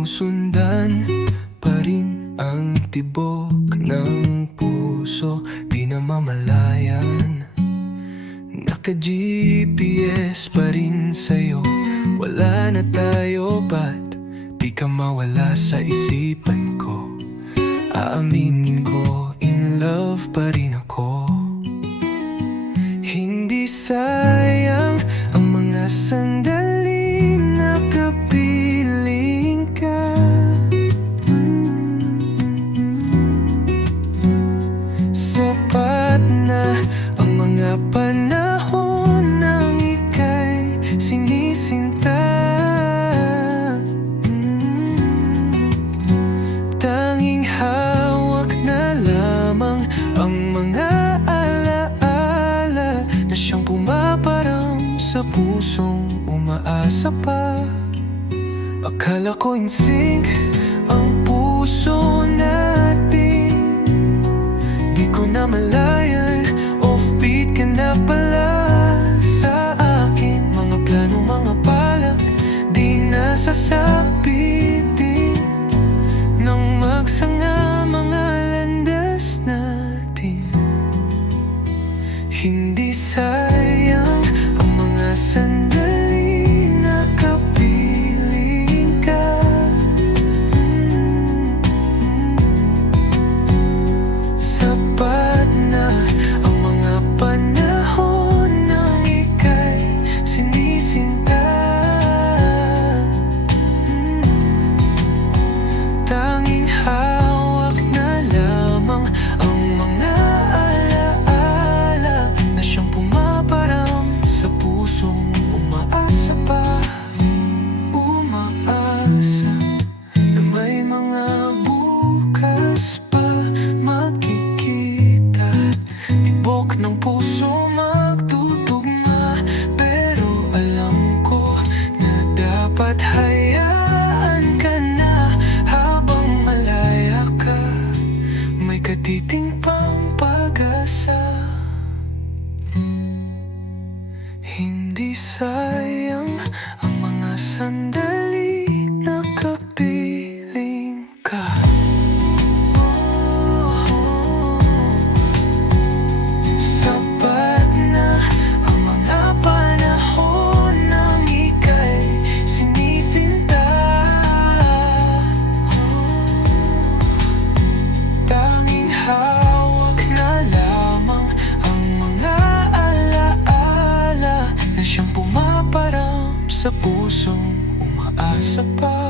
Sinusundan pa rin ang tibok ng puso, di namamalayan. Naka-GPS pa rin sa'yo, wala na tayo, ba't di ka mawala sa isipan ko? Aaminin ko, in love pa rin ako. Hindi sayang ang mga sandali na kapiling ka. Sapat na ang mga panahon nang ika'y sinisinta. Tanging hawak na lamang ang mga alaala na siyang pumaparam sa pusong umaasa pa. Akala ko in sync ang puso natin, di ko namalayan, offbeat ka na pala sa akin. Mga plano, mga balak, di nasasabitin nang magsanga mga landas natin. Hindi sayang ang mga sandali na kapiling ka. Sapat na ang mga panahon nang ika'y sinisinta. Tanging hawak na lamang ang mga alaala na siyang pumaparam sa pusong umaasa pa. Umaasa na may mga bukas pa magkikita. Tibok ng puso magtutugma, pero alam ko na dapat hayaan ka na habang malaya ka. May katiting pang pag-asa. Hindi sayang ang mga sandali na kapiling ka. Sapat na ang mga panahon nang ika'y sinisinta. Tanging hawak na lamang ang mga alaala na siyang pumaparam sa pusong umaasa pa.